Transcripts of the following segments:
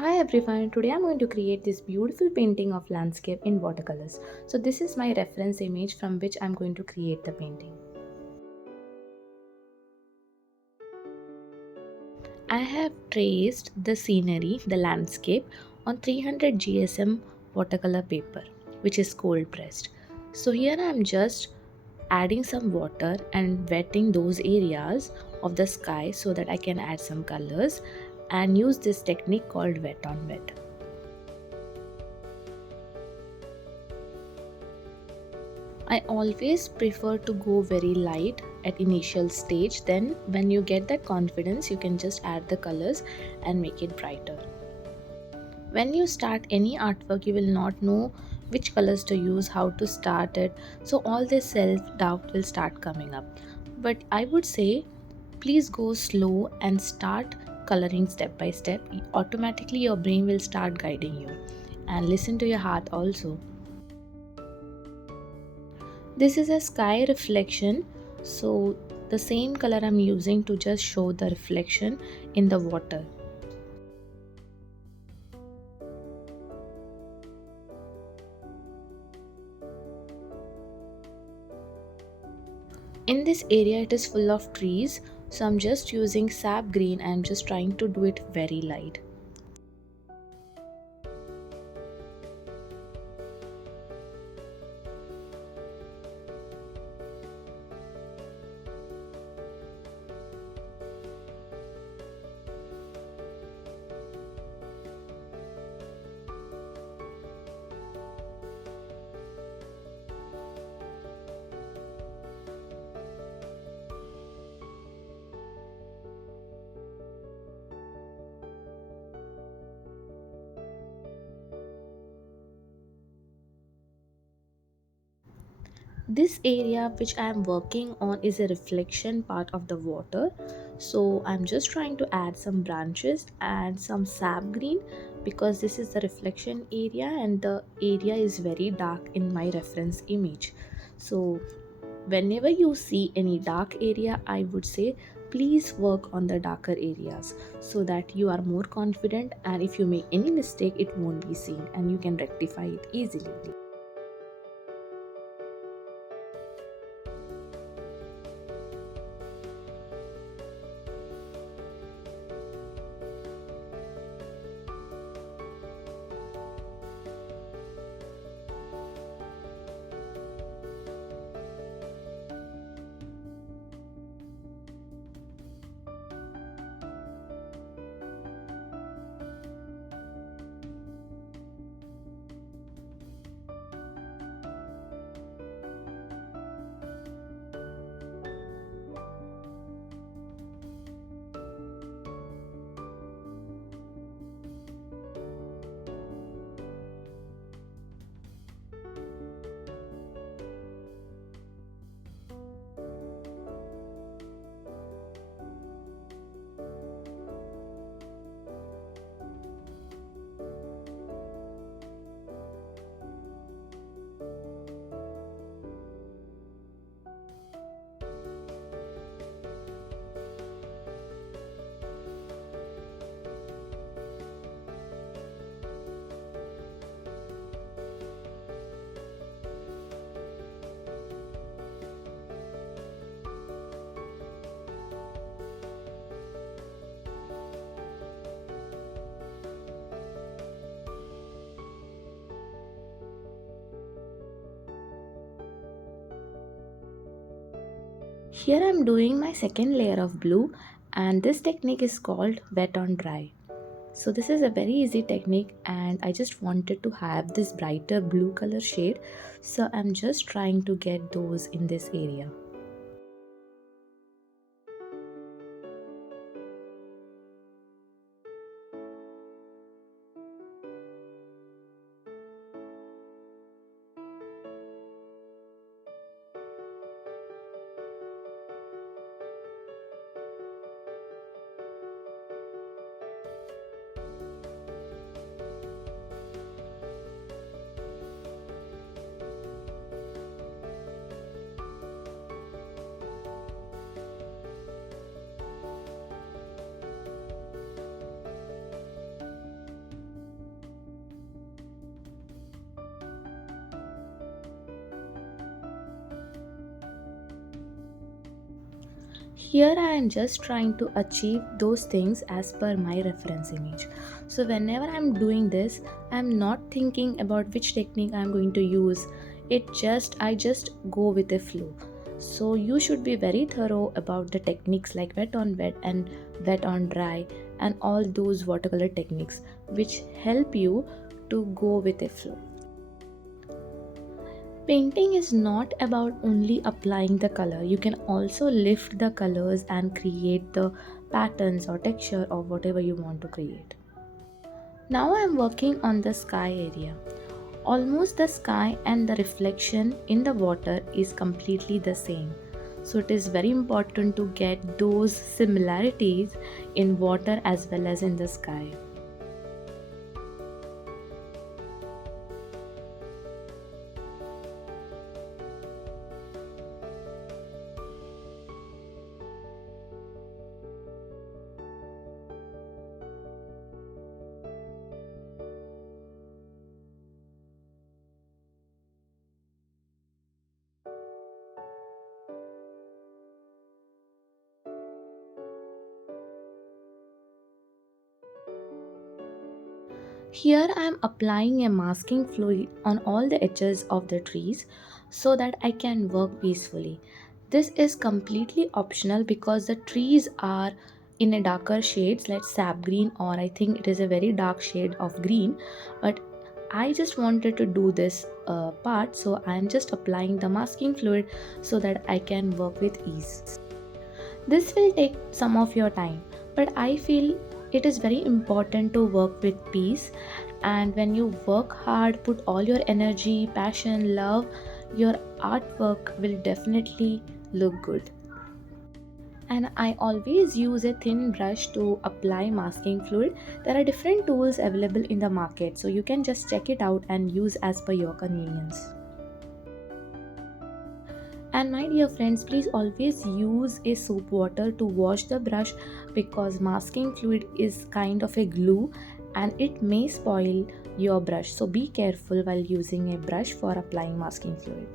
Hi everyone, today I'm going to create this beautiful painting of landscape in watercolors. So this is my reference image from which I'm going to create the painting. I have traced the scenery, the landscape on 300 GSM watercolor paper which is cold pressed. So here I'm just adding some water and wetting those areas of the sky so that I can add some colors and use this technique called wet on wet. I always prefer to go very light at initial stage, then when you get that confidence you can just add the colors and make it brighter. When you start any artwork you will not know which colors to use, how to start it, so all this self doubt will start coming up. But I would say please go slow and start coloring step by step. Automatically your brain will start guiding you, and listen to your heart also. This is a sky reflection, so the same color I'm using to just show the reflection in the water. In this area it is full of trees, so I'm just using sap green. I'm just trying to do it very light. This area which I am working on is a reflection part of the water, so I'm just trying to add some branches and some sap green because this is the reflection area and the area is very dark in my reference image. So whenever you see any dark area, I would say please work on the darker areas so that you are more confident, and if you make any mistake it won't be seen and you can rectify it easily. Here I'm doing my second layer of blue, and this technique is called wet on dry. So this is a very easy technique and I just wanted to have this brighter blue color shade, so I'm just trying to get those in this area. Here I am just trying to achieve those things as per my reference image. So whenever I'm doing this, I'm not thinking about which technique I'm going to use. I just go with the flow. So you should be very thorough about the techniques like wet on wet and wet on dry and all those watercolor techniques which help you to go with the flow. Painting is not about only applying the color. You can also lift the colors and create the patterns or texture or whatever you want to create. Now I am working on the sky area. Almost the sky and the reflection in the water is completely the same. So it is very important to get those similarities in water as well as in the sky. Here I am applying a masking fluid on all the edges of the trees so that I can work peacefully. This is completely optional because the trees are in a darker shades like sap green, or I think it is a very dark shade of green, but I just wanted to do this part, so I am just applying the masking fluid so that I can work with ease. This will take some of your time, but I feel it is very important to work with peace. And when you work hard, put all your energy, passion, love, your artwork will definitely look good. And I always use a thin brush to apply masking fluid. There are different tools available in the market, so you can just check it out and use as per your convenience. And my dear friends, please always use a soap water to wash the brush because masking fluid is kind of a glue and it may spoil your brush. So be careful while using a brush for applying masking fluid.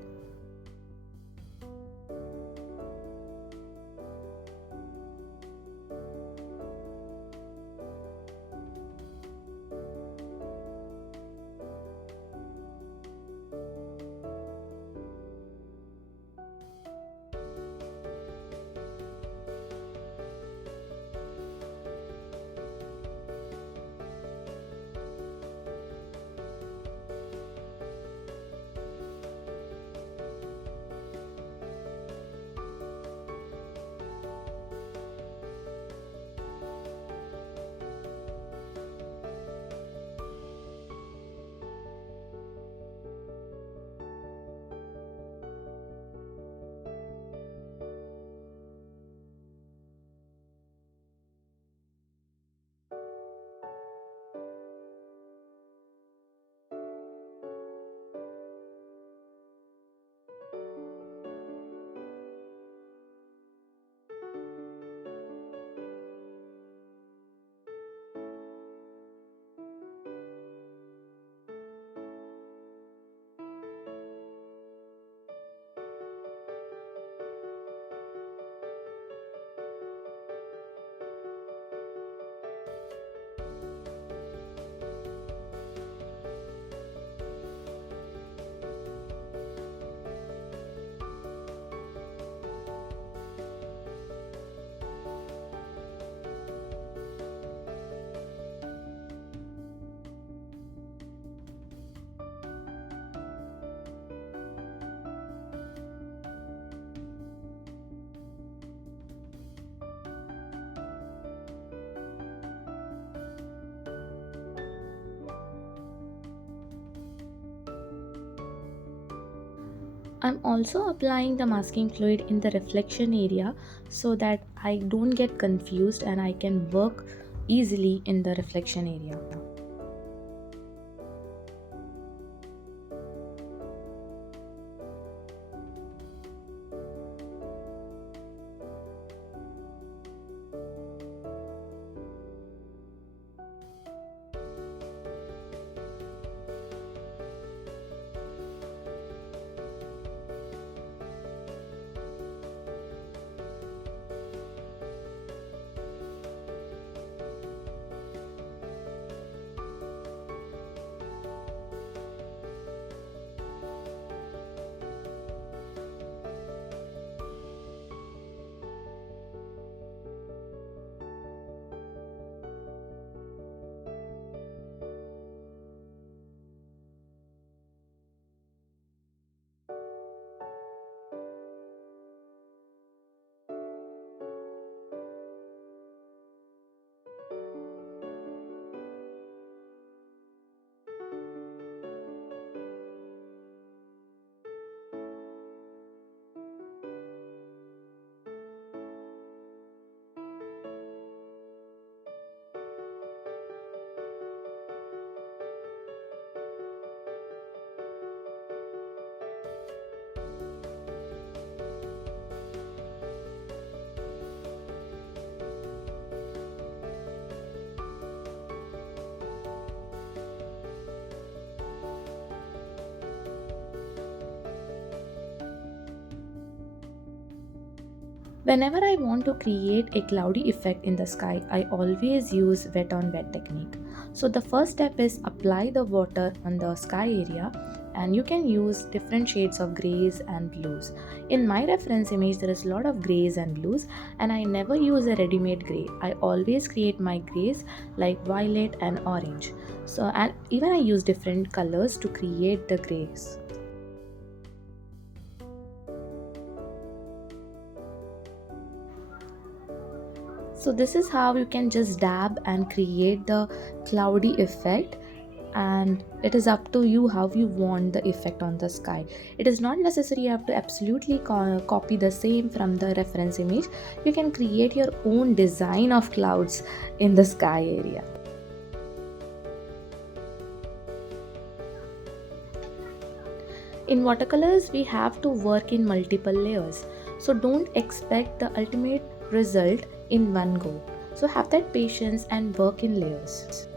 I'm also applying the masking fluid in the reflection area so that I don't get confused and I can work easily in the reflection area. Whenever I want to create a cloudy effect in the sky, I always use wet on wet technique. So the first step is apply the water on the sky area, and you can use different shades of grays and blues. In my reference image there is a lot of grays and blues, and I never use a ready-made gray. I always create my grays like violet and orange. So and even I use different colors to create the grays. So this is how you can just dab and create the cloudy effect, and it is up to you how you want the effect on the sky. It is not necessary you have to absolutely copy the same from the reference image. You can create your own design of clouds in the sky area. In watercolors, we have to work in multiple layers. So don't expect the ultimate result in one go. So have that patience and work in layers.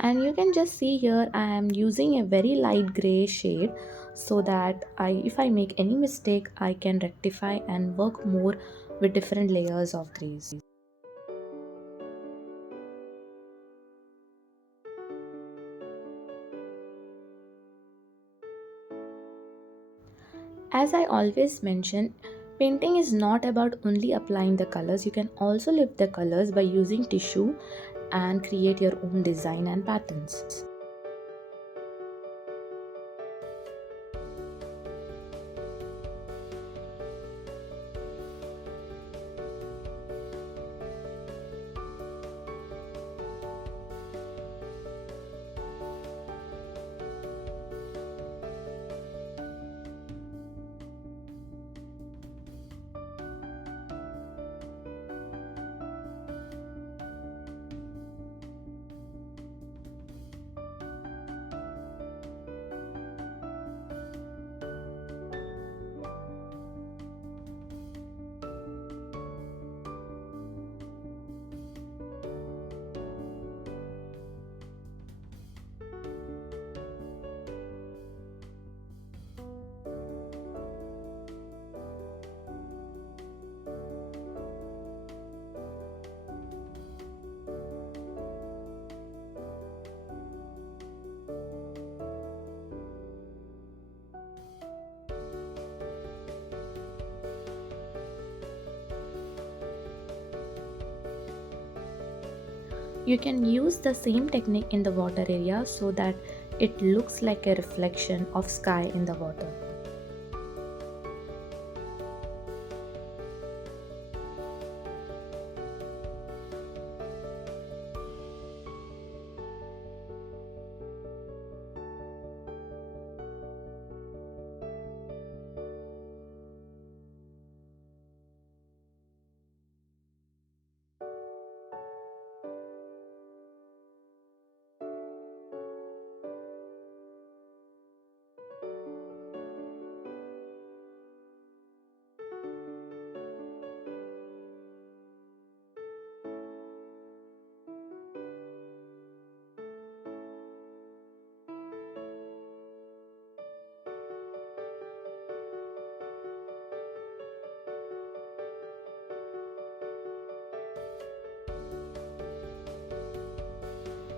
And you can just see here I am using a very light gray shade, so that if I make any mistake I can rectify and work more with different layers of grays. As I always mention, painting is not about only applying the colors. You can also lift the colors by using tissue and create your own design and patterns. You can use the same technique in the water area so that it looks like a reflection of sky in the water.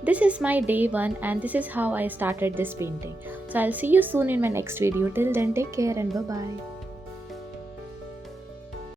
This is my day one, and this is how I started this painting. So I'll see you soon in my next video. Till then, take care and bye bye.